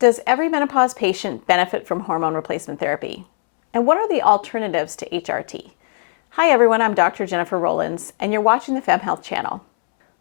Does every menopause patient benefit from hormone replacement therapy? And what are the alternatives to HRT? Hi everyone, I'm Dr. Jennifer Roelands, and you're watching the FemHealth channel.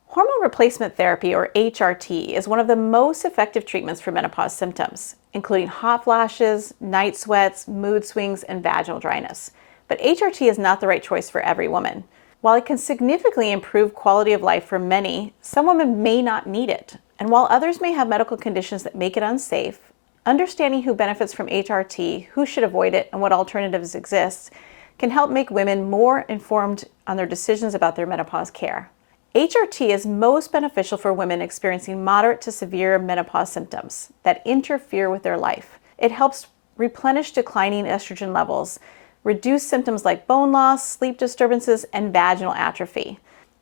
Hormone replacement therapy, or HRT, is one of the most effective treatments for menopause symptoms, including hot flashes, night sweats, mood swings, and vaginal dryness. But HRT is not the right choice for every woman. While it can significantly improve quality of life for many, some women may not need it. And while others may have medical conditions that make it unsafe, understanding who benefits from HRT, who should avoid it, and what alternatives exist can help make women more informed on their decisions about their menopause care. HRT is most beneficial for women experiencing moderate to severe menopause symptoms that interfere with their life. It helps replenish declining estrogen levels, reduce symptoms like bone loss, sleep disturbances, and vaginal atrophy.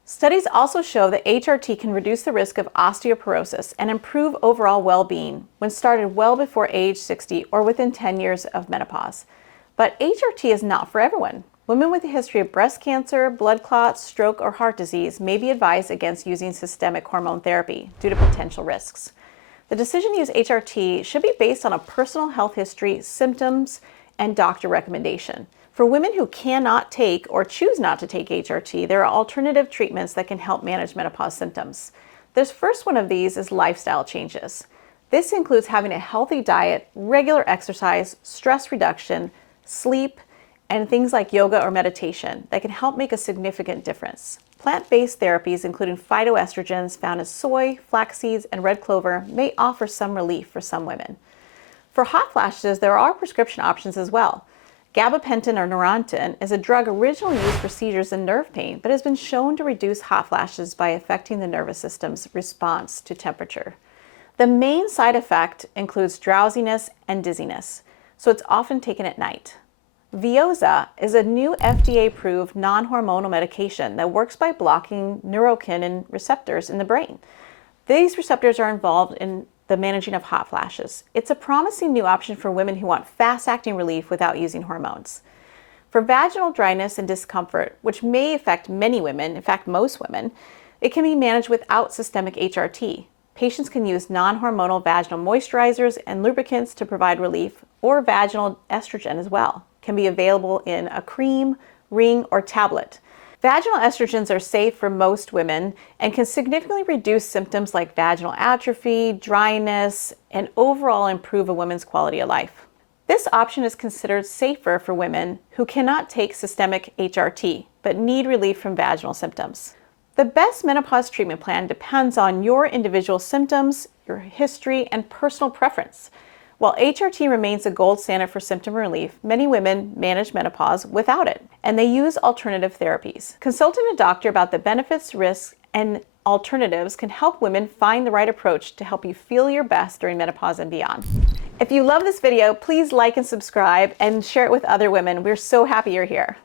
Studies also show that HRT can reduce the risk of osteoporosis and improve overall well-being when started well before age 60 or within 10 years of menopause. But HRT is not for everyone. Women with a history of breast cancer, blood clots, stroke, or heart disease may be advised against using systemic hormone therapy due to potential risks. The decision to use HRT should be based on a personal health history, symptoms, and doctor recommendation. For women who cannot take or choose not to take HRT, there are alternative treatments that can help manage menopause symptoms. The first one of these is lifestyle changes. This includes having a healthy diet, regular exercise, stress reduction, sleep, and things like yoga or meditation that can help make a significant difference. Plant-based therapies, including phytoestrogens found in soy, flax seeds, and red clover, may offer some relief for some women. For hot flashes, there are prescription options as well. Gabapentin or Neurontin is a drug originally used for seizures and nerve pain, but has been shown to reduce hot flashes by affecting the nervous system's response to temperature. The main side effect includes drowsiness and dizziness, so it's often taken at night. Veozah is a new FDA-approved non-hormonal medication that works by blocking neurokinin receptors in the brain. These receptors are involved in the managing of hot flashes. It's a promising new option for women who want fast-acting relief without using hormones. For vaginal dryness and discomfort, which may affect many women, in fact most women, it can be managed without systemic HRT. Patients can use non-hormonal vaginal moisturizers and lubricants to provide relief, or vaginal estrogen as well. It can be available in a cream, ring, or tablet. Vaginal estrogens are safe for most women and can significantly reduce symptoms like vaginal atrophy, dryness, and overall improve a woman's quality of life. This option is considered safer for women who cannot take systemic HRT but need relief from vaginal symptoms. The best menopause treatment plan depends on your individual symptoms, your history, and personal preference. While HRT remains a gold standard for symptom relief, many women manage menopause without it, and they use alternative therapies. Consulting a doctor about the benefits, risks, and alternatives can help women find the right approach to help you feel your best during menopause and beyond. If you love this video, please like and subscribe and share it with other women. We're so happy you're here.